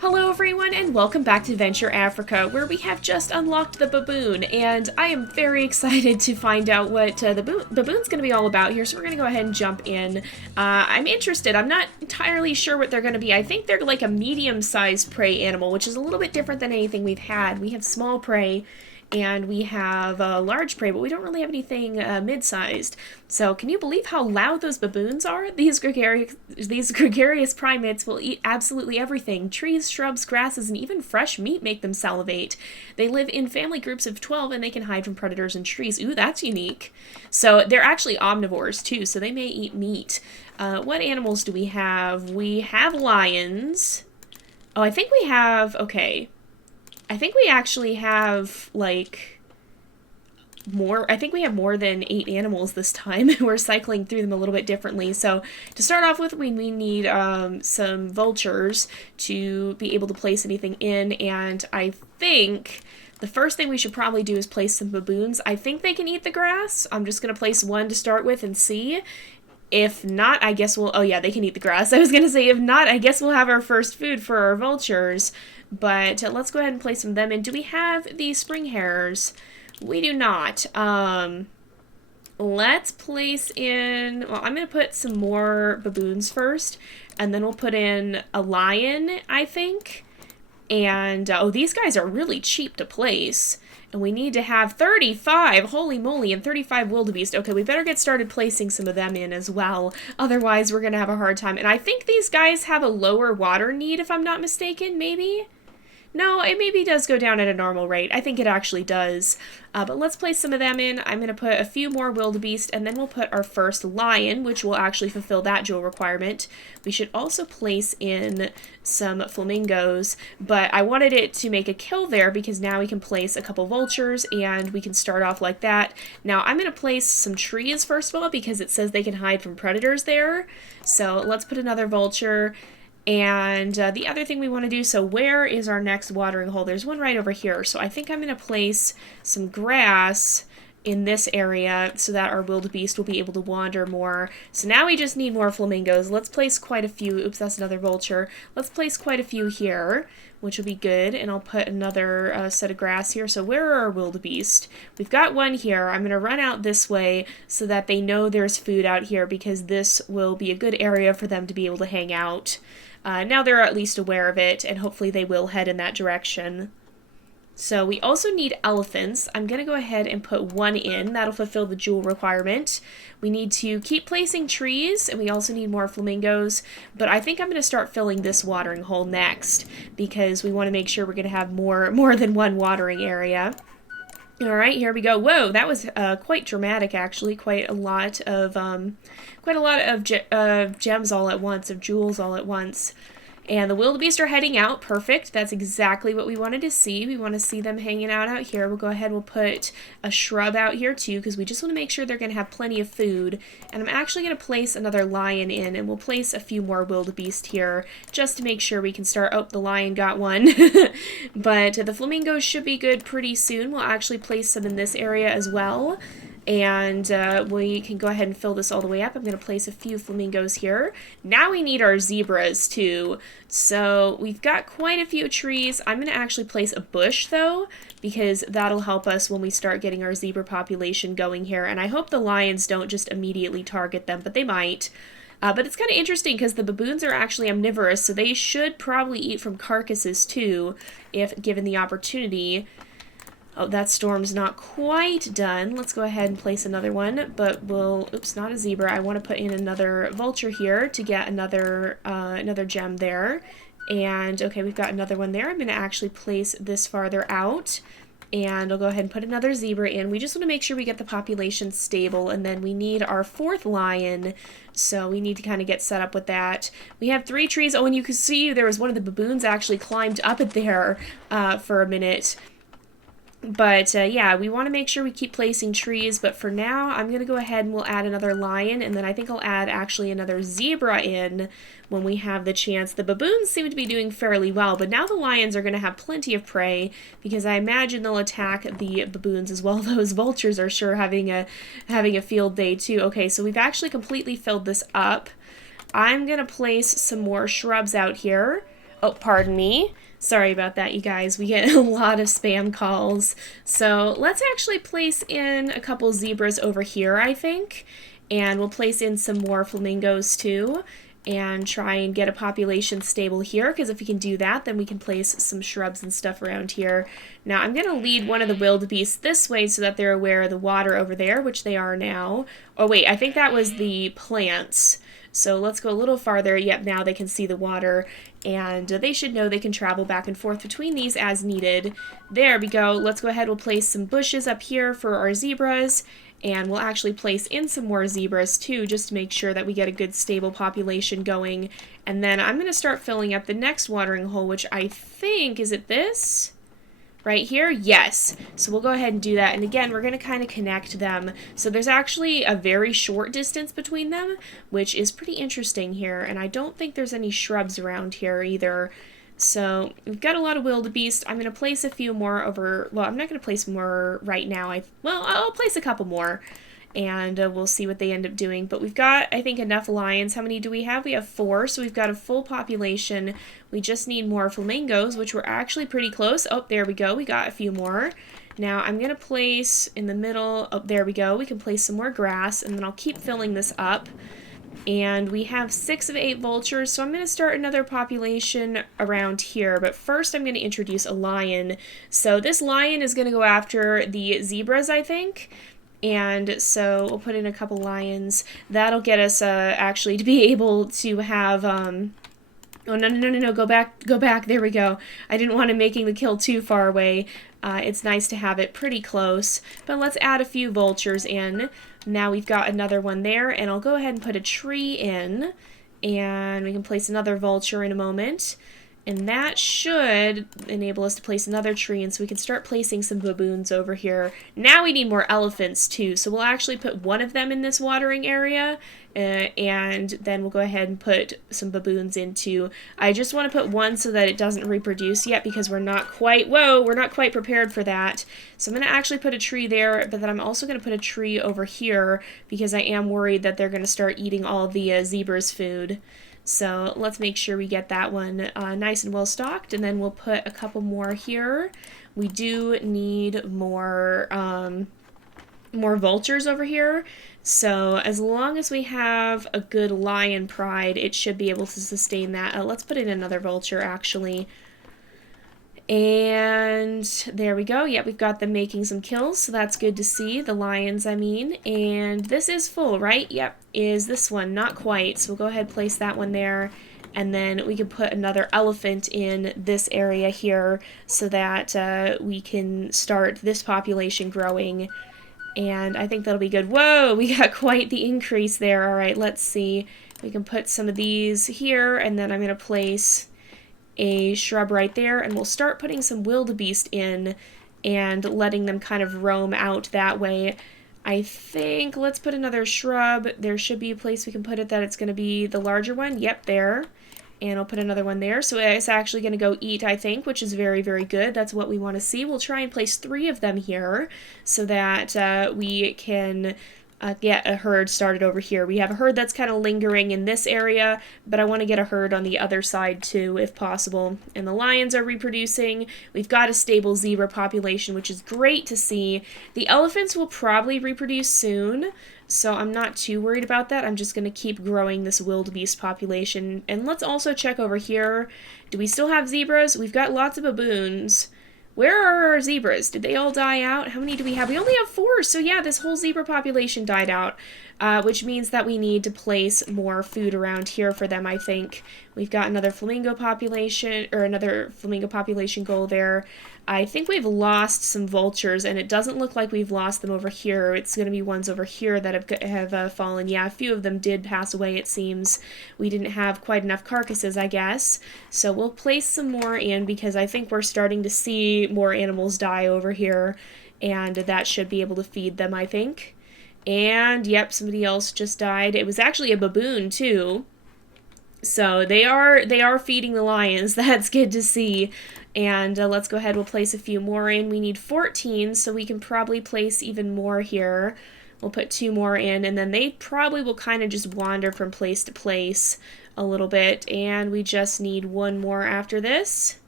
Hello everyone and welcome back to Venture Africa, where we have just unlocked the baboon, and I am very excited to find out what the baboon's going to be all about here, so we're going to go ahead and jump in. I'm interested. I'm not entirely sure what they're going to be. I think they're like a medium-sized prey animal, which is a little bit different than anything we've had. We have small prey, and we have large prey, but we don't really have anything mid-sized. So can you believe how loud those baboons are? These gregarious primates will eat absolutely everything. Trees, shrubs, grasses, and even fresh meat make them salivate. They live in family groups of 12, and they can hide from predators in trees. Ooh, that's unique. So they're actually omnivores too, so they may eat meat. What animals do we have? We have lions. Oh, I think we have... Okay. I think we actually have, like, more. I think we have more than 8 animals this time. We're cycling through them a little bit differently. So to start off with, we need some vultures to be able to place anything in. And I think the first thing we should probably do is place some baboons. I think they can eat the grass. I'm just going to place one to start with and see. If not, I guess we'll... Oh, yeah, they can eat the grass. I was going to say, if not, I guess we'll have our first food for our vultures. But let's go ahead and place some of them in. Do we have the spring hares? We do not. Let's place in... Well, I'm going to put some more baboons first. And then we'll put in a lion, I think. And, oh, these guys are really cheap to place. And we need to have 35, holy moly, and 35 wildebeest. Okay, we better get started placing some of them in as well. Otherwise, we're going to have a hard time. And I think these guys have a lower water need, if I'm not mistaken, maybe? No, it maybe does go down at a normal rate. I think it actually does. But let's place some of them in. I'm going to put a few more wildebeest, and then we'll put our first lion, which will actually fulfill that jewel requirement. We should also place in some flamingos, but I wanted it to make a kill there because now we can place a couple vultures, and we can start off like that. Now, I'm going to place some trees, first of all, because it says they can hide from predators there. So let's put another vulture. And the other thing we want to do, so where is our next watering hole? There's one right over here. So I think I'm going to place some grass in this area so that our wildebeest will be able to wander more. So now we just need more flamingos. Let's place quite a few. Oops, that's another vulture. Let's place quite a few here, which will be good. And I'll put another set of grass here. So where are our wildebeest? We've got one here. I'm going to run out this way so that they know there's food out here because this will be a good area for them to be able to hang out. Now they're at least aware of it, and hopefully they will head in that direction. So we also need elephants. I'm going to go ahead and put one in. That'll fulfill the jewel requirement. We need to keep placing trees, and we also need more flamingos. But I think I'm going to start filling this watering hole next, because we want to make sure we're going to have more than one watering area. All right, here we go. Whoa, that was quite dramatic, actually. Quite a lot of gems all at once, of jewels all at once. And the wildebeest are heading out. Perfect. That's exactly what we wanted to see. We want to see them hanging out here. We'll go ahead. We'll put a shrub out here too because we just want to make sure they're going to have plenty of food. And I'm actually going to place another lion in, and we'll place a few more wildebeest here just to make sure we can start. Oh, the lion got one. But the flamingos should be good pretty soon. We'll actually place some in this area as well. And we can go ahead and fill this all the way up. I'm going to place a few flamingos here. Now we need our zebras too. So we've got quite a few trees. I'm going to actually place a bush though, because that'll help us when we start getting our zebra population going here. And I hope the lions don't just immediately target them, but they might. But it's kind of interesting because the baboons are actually omnivorous, so they should probably eat from carcasses too, if given the opportunity. Oh, that storm's not quite done. Let's go ahead and place another one, but we'll... Oops, not a zebra. I want to put in another vulture here to get another gem there. And, okay, we've got another one there. I'm going to actually place this farther out. And I'll go ahead and put another zebra in. We just want to make sure we get the population stable, and then we need our 4th lion, so we need to kind of get set up with that. We have 3 trees. Oh, and you can see there was one of the baboons actually climbed up it there for a minute. But, yeah, we want to make sure we keep placing trees, but for now, I'm going to go ahead and we'll add another lion, and then I think I'll add actually another zebra in when we have the chance. The baboons seem to be doing fairly well, but now the lions are going to have plenty of prey, because I imagine they'll attack the baboons as well. Those vultures are sure having a field day, too. Okay, so we've actually completely filled this up. I'm going to place some more shrubs out here. Oh, pardon me. Sorry about that, you guys. We get a lot of spam calls. So let's actually place in a couple zebras over here, I think. And we'll place in some more flamingos too. And try and get a population stable here, because if we can do that, then we can place some shrubs and stuff around here. Now, I'm going to lead one of the wildebeests this way so that they're aware of the water over there, which they are now. Oh, wait, I think that was the plants. So let's go a little farther. Yep, now they can see the water, and they should know they can travel back and forth between these as needed. There we go. Let's go ahead. We'll place some bushes up here for our zebras, and we'll actually place in some more zebras too, just to make sure that we get a good stable population going. And then I'm going to start filling up the next watering hole, which I think, is it this? Right here? Yes. So we'll go ahead and do that. And again, we're going to kind of connect them. So there's actually a very short distance between them, which is pretty interesting here. And I don't think there's any shrubs around here either. So we've got a lot of wildebeest. I'm going to place a few more over, well, I'm not going to place more right now. I'll place a couple more, and we'll see what they end up doing. But we've got, I think, enough lions. How many do we have? We have 4, so we've got a full population. We just need more flamingos, which we're actually pretty close. Oh, there we go. We got a few more. Now I'm going to place in the middle, oh, there we go. We can place some more grass, and then I'll keep filling this up. And we have 6 of 8 vultures, so I'm going to start another population around here. But first I'm going to introduce a lion. So this lion is going to go after the zebras, I think. And so we'll put in a couple lions. That'll get us actually to be able to have... Oh, no, go back, there we go. I didn't want him making the kill too far away. It's nice to have it pretty close. But let's add a few vultures in. Now we've got another one there, and I'll go ahead and put a tree in, and we can place another vulture in a moment. And that should enable us to place another tree, and so we can start placing some baboons over here. Now we need more elephants too, so we'll actually put one of them in this watering area, and then we'll go ahead and put some baboons into. I just want to put one so that it doesn't reproduce yet, because we're not quite prepared for that. So I'm going to actually put a tree there, but then I'm also going to put a tree over here, because I am worried that they're going to start eating all the zebras' food. So let's make sure we get that one nice and well stocked, and then we'll put a couple more here. We do need more vultures over here. So as long as we have a good lion pride, it should be able to sustain that. Let's put in another vulture actually. And there we go. Yep, we've got them making some kills, so that's good to see. The lions, I mean. And this is full, right? Yep, is this one. Not quite. So we'll go ahead and place that one there. And then we can put another elephant in this area here so that we can start this population growing. And I think that'll be good. Whoa, we got quite the increase there. All right, let's see. We can put some of these here, and then I'm going to place a shrub right there, and we'll start putting some wildebeest in and letting them kind of roam out that way. I think, let's put another shrub. There should be a place we can put it that it's going to be the larger one. Yep, there. And I'll put another one there. So it's actually going to go eat, I think, which is very, very good. That's what we want to see. We'll try and place 3 of them here so that we can get a herd started over here. We have a herd that's kind of lingering in this area, but I want to get a herd on the other side too, if possible. And the lions are reproducing. We've got a stable zebra population, which is great to see. The elephants will probably reproduce soon, so I'm not too worried about that. I'm just going to keep growing this wildebeest population. And let's also check over here. Do we still have zebras? We've got lots of baboons. Where are our zebras? Did they all die out? How many do we have? We only have 4, so yeah, this whole zebra population died out, which means that we need to place more food around here for them, I think. We've got another flamingo population, or another flamingo population goal there. I think we've lost some vultures, and it doesn't look like we've lost them over here. It's going to be ones over here that have fallen. Yeah, a few of them did pass away, it seems. We didn't have quite enough carcasses, I guess. So we'll place some more in, because I think we're starting to see more animals die over here, and that should be able to feed them, I think. And, yep, somebody else just died. It was actually a baboon, too. So they are feeding the lions. That's good to see. And let's go ahead, we'll place a few more in. We need 14, so we can probably place even more here. We'll put 2 more in, and then they probably will kind of just wander from place to place a little bit. And we just need one more after this.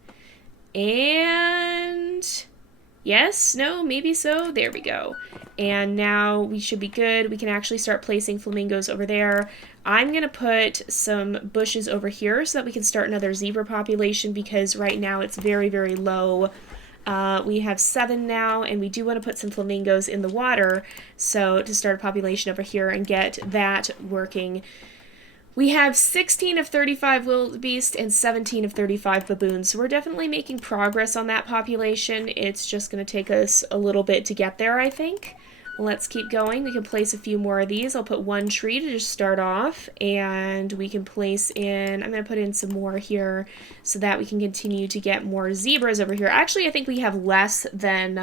And yes, no, maybe so. There we go. And now we should be good. We can actually start placing flamingos over there. I'm going to put some bushes over here so that we can start another zebra population because right now it's very, very low. We have 7 now, and we do want to put some flamingos in the water, so to start a population over here and get that working. We have 16 of 35 wildebeest and 17 of 35 baboons, so we're definitely making progress on that population. It's just going to take us a little bit to get there, I think. Let's keep going. We can place a few more of these. I'll put one tree to just start off, and we can place in, I'm going to put in some more here so that we can continue to get more zebras over here. Actually, I think we have less than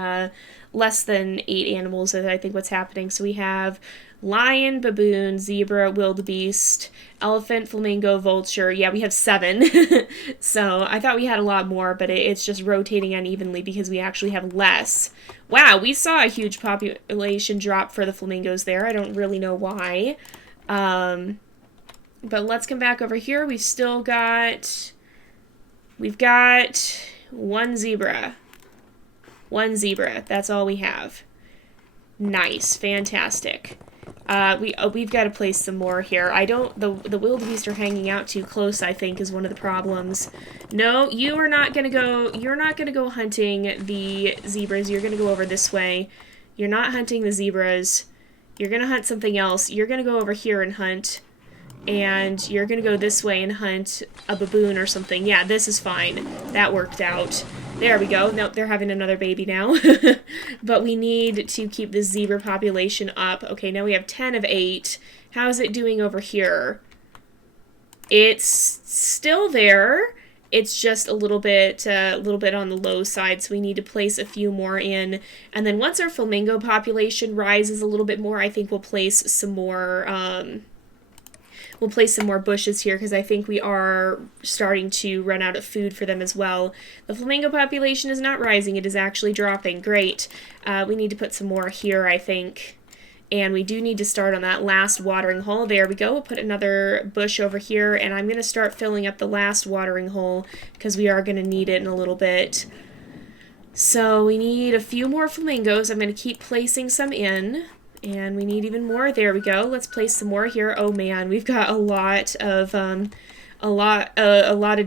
8 animals, is I think what's happening. So we have lion, baboon, zebra, wildebeest, elephant, flamingo, vulture. Yeah, we have 7. So I thought we had a lot more, but it's just rotating unevenly because we actually have less. Wow, we saw a huge population drop for the flamingos there. I don't really know why. But let's come back over here. We've got 1 zebra. 1 zebra. That's all we have. Nice. Fantastic. We've got to place some more here. The wildebeest are hanging out too close, I think, is one of the problems. No, you're not gonna go hunting the zebras. You're gonna go over this way. You're not hunting the zebras. You're gonna hunt something else. You're gonna go over here and hunt. And you're gonna go this way and hunt a baboon or something. Yeah, this is fine. That worked out. There we go. Nope, they're having another baby now. But we need to keep the zebra population up. Okay, now we have 10 of 8. How's it doing over here? It's still there. It's just a little bit on the low side, so we need to place a few more in. And then once our flamingo population rises a little bit more, I think we'll place some more bushes here because I think we are starting to run out of food for them as well. The flamingo population is not rising, it is actually dropping. Great. We need to put some more here, I think. And we do need to start on that last watering hole. There we go. We'll put another bush over here, and I'm going to start filling up the last watering hole because we are going to need it in a little bit. So we need a few more flamingos. I'm going to keep placing some in. And we need even more. There we go. Let's place some more here. Oh man, we've got a lot of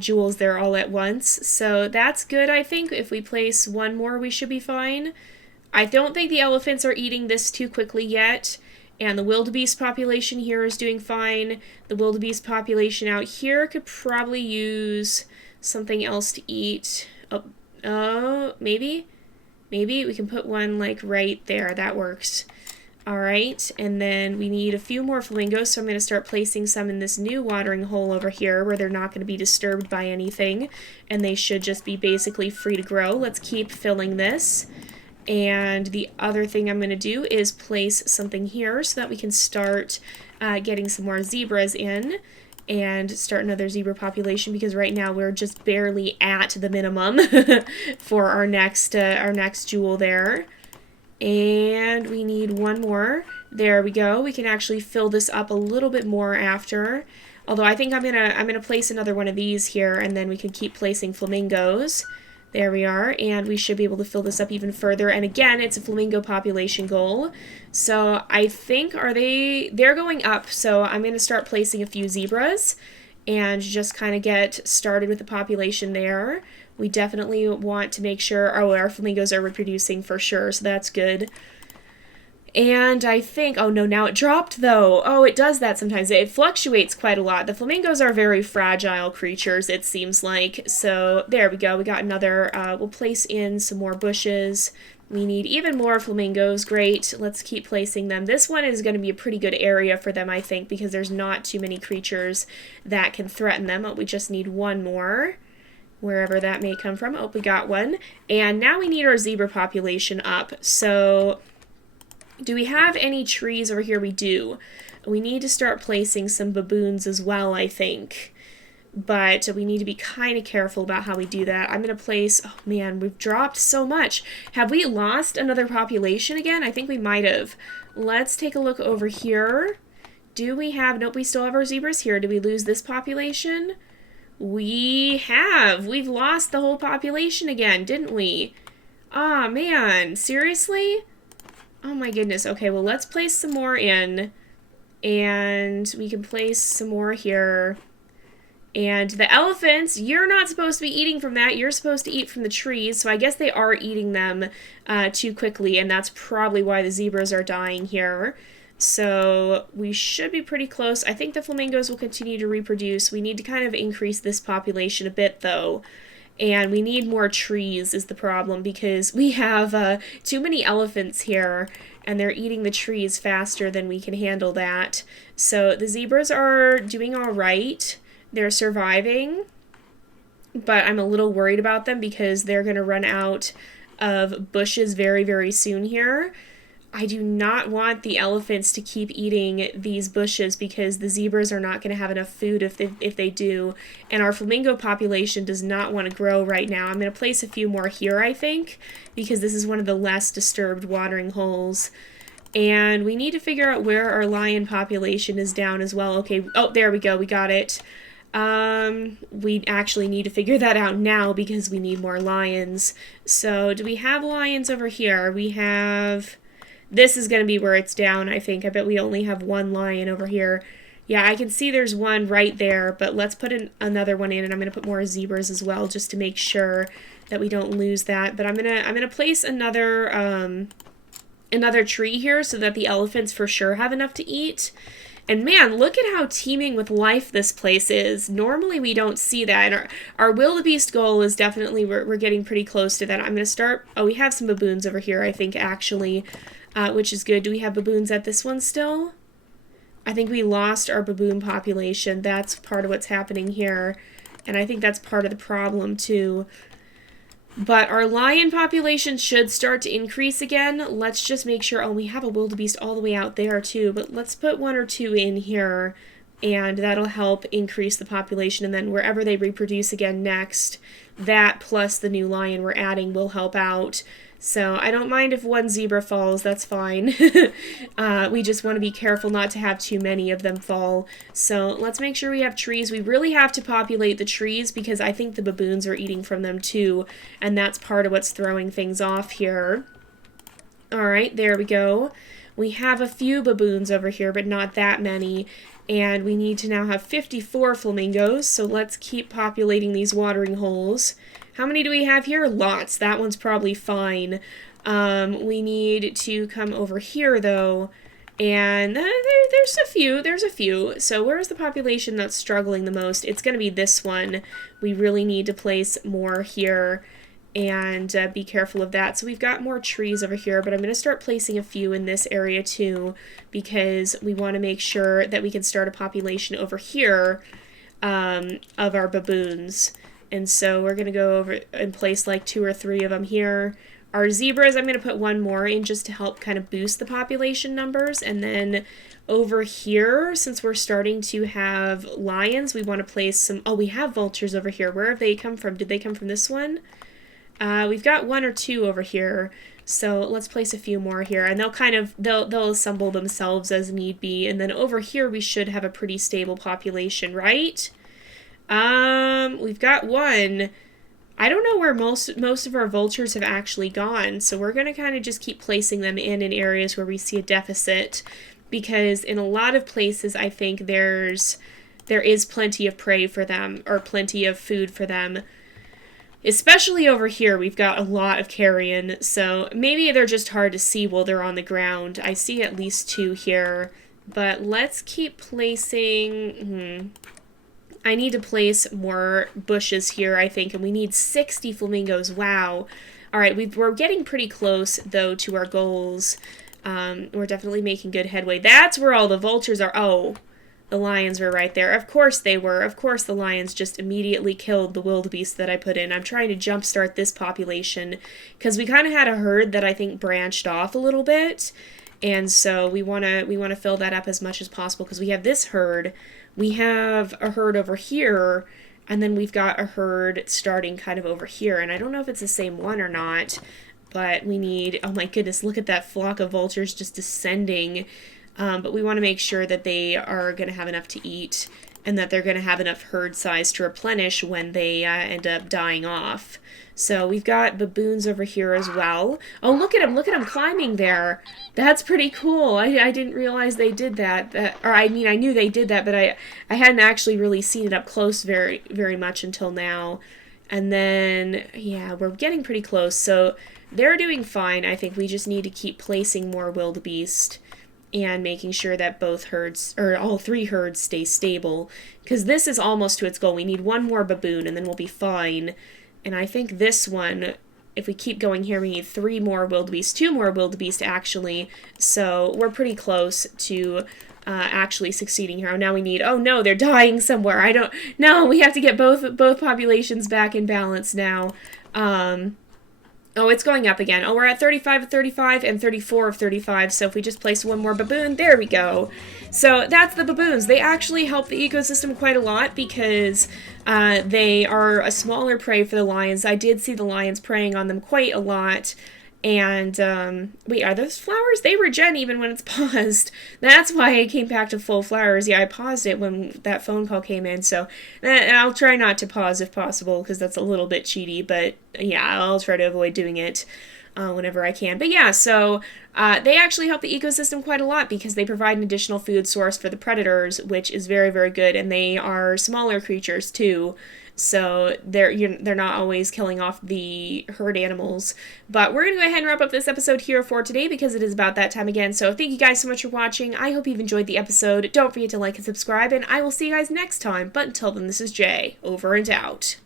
jewels there all at once. So that's good, I think. If we place one more, we should be fine. I don't think the elephants are eating this too quickly yet. And the wildebeest population here is doing fine. The wildebeest population out here could probably use something else to eat. Oh, maybe? Maybe we can put one like right there. That works. Alright, and then we need a few more flamingos, so I'm going to start placing some in this new watering hole over here where they're not going to be disturbed by anything, and they should just be basically free to grow. Let's keep filling this. And the other thing I'm going to do is place something here so that we can start getting some more zebras in and start another zebra population because right now we're just barely at the minimum for our next jewel there. And we need one more. There we go. We can actually fill this up a little bit more after. Although I think I'm gonna place another one of these here, and then we can keep placing flamingos. There we are, and we should be able to fill this up even further. And again, it's a flamingo population goal. So I think they're going up. So I'm gonna start placing a few zebras and just kind of get started with the population there. We definitely want to make sure, our flamingos are reproducing for sure, so that's good. And I think, oh no, now it dropped though. Oh, it does that sometimes. It fluctuates quite a lot. The flamingos are very fragile creatures, it seems like. So there we go, we got another, we'll place in some more bushes. We need even more flamingos, great. Let's keep placing them. This one is going to be a pretty good area for them, I think, because there's not too many creatures that can threaten them. We just need one more. Wherever that may come from. Oh, we got one. And now we need our zebra population up. So, do we have any trees over here? We do. We need to start placing some baboons as well, I think. But we need to be kind of careful about how we do that. I'm going to place... Oh, man, we've dropped so much. Have we lost another population again? I think we might have. Let's take a look over here. Do we have... Nope, we still have our zebras here. Did we lose this population? We have. We've lost the whole population again, didn't we? Ah, man. Seriously? Oh my goodness. Okay, well, let's place some more in. And we can place some more here. And the elephants, you're not supposed to be eating from that. You're supposed to eat from the trees. So I guess they are eating them too quickly. And that's probably why the zebras are dying here. So we should be pretty close. I think the flamingos will continue to reproduce. We need to kind of increase this population a bit, though. And we need more trees is the problem, because we have too many elephants here, and they're eating the trees faster than we can handle that. So the zebras are doing all right. They're surviving, but I'm a little worried about them because they're going to run out of bushes very, very soon here. I do not want the elephants to keep eating these bushes because the zebras are not going to have enough food if they do. And our flamingo population does not want to grow right now. I'm going to place a few more here, I think, because this is one of the less disturbed watering holes. And we need to figure out where our lion population is down as well. Okay, oh, there we go. We got it. We actually need to figure that out now because we need more lions. So do we have lions over here? We have... This is going to be where it's down, I think. I bet we only have one lion over here. Yeah, I can see there's one right there, but let's put another one in, and I'm going to put more zebras as well just to make sure that we don't lose that. But I'm gonna place another tree here so that the elephants for sure have enough to eat. And man, look at how teeming with life this place is. Normally we don't see that. And our wildebeest goal is definitely, we're getting pretty close to that. I'm going to start... Oh, we have some baboons over here, I think, actually. Which is good. Do we have baboons at this one still? I think we lost our baboon population. That's part of what's happening here. And I think that's part of the problem, too. But our lion population should start to increase again. Let's just make sure... Oh, we have a wildebeest all the way out there, too. But let's put one or two in here. And that'll help increase the population. And then wherever they reproduce again next, that plus the new lion we're adding will help out. So I don't mind if one zebra falls, that's fine. We just want to be careful not to have too many of them fall. So let's make sure we have trees. We really have to populate the trees because I think the baboons are eating from them too. And that's part of what's throwing things off here. Alright, there we go. We have a few baboons over here, but not that many. And we need to now have 54 flamingos, so let's keep populating these watering holes. How many do we have here? Lots. That one's probably fine. We need to come over here, though, and there's a few. So where's the population that's struggling the most? It's going to be this one. We really need to place more here and be careful of that. So we've got more trees over here, but I'm going to start placing a few in this area, too, because we want to make sure that we can start a population over here of our baboons. And so we're going to go over and place like 2 or 3 of them here. Our zebras, I'm going to put one more in just to help kind of boost the population numbers. And then over here, since we're starting to have lions, we want to place some... Oh, we have vultures over here. Where have they come from? Did they come from this one? We've got 1 or 2 over here. So let's place a few more here. And they'll assemble themselves as need be. And then over here, we should have a pretty stable population, right? We've got 1. I don't know where most of our vultures have actually gone, so we're going to kind of just keep placing them in areas where we see a deficit, because in a lot of places I think there is plenty of prey for them, or plenty of food for them. Especially over here, we've got a lot of carrion, so maybe they're just hard to see while they're on the ground. I see at least 2 here, but let's keep placing... I need to place more bushes here, I think, and we need 60 flamingos. Wow. All right, we're getting pretty close, though, to our goals. We're definitely making good headway. That's where all the vultures are. Oh, the lions were right there. Of course they were. Of course the lions just immediately killed the wildebeest that I put in. I'm trying to jumpstart this population, because we kind of had a herd that I think branched off a little bit, and so we want to fill that up as much as possible, because we have this herd. We have a herd over here, and then we've got a herd starting kind of over here. And I don't know if it's the same one or not, but we need... Oh my goodness, look at that flock of vultures just descending But we want to make sure that they are going to have enough to eat and that they're going to have enough herd size to replenish when they end up dying off. So we've got baboons over here as well. Oh, look at them climbing there. That's pretty cool. I didn't realize they did that. Or I mean, I knew they did that, but I hadn't actually really seen it up close very much until now. And then, yeah, we're getting pretty close. So they're doing fine. I think we just need to keep placing more wildebeest and making sure that both herds, or all three herds, stay stable. Because this is almost to its goal. We need one more baboon and then we'll be fine. And I think this one, if we keep going here, we need 3 more wildebeest, 2 more wildebeest actually. So we're pretty close to actually succeeding here. Now we need, oh no, they're dying somewhere. No, we have to get both populations back in balance now. Oh, it's going up again. Oh, we're at 35 of 35 and 34 of 35, so if we just place one more baboon, there we go. So that's the baboons. They actually help the ecosystem quite a lot because they are a smaller prey for the lions. I did see the lions preying on them quite a lot. And, wait, are those flowers? They regen even when it's paused. That's why I came back to full flowers. Yeah, I paused it when that phone call came in, so and I'll try not to pause if possible, because that's a little bit cheaty, but yeah, I'll try to avoid doing it whenever I can. But yeah, so they actually help the ecosystem quite a lot because they provide an additional food source for the predators, which is very good, and they are smaller creatures too. So they're not always killing off the herd animals. But we're going to go ahead and wrap up this episode here for today because it is about that time again. So thank you guys so much for watching. I hope you've enjoyed the episode. Don't forget to like and subscribe, and I will see you guys next time. But until then, this is Jay, over and out.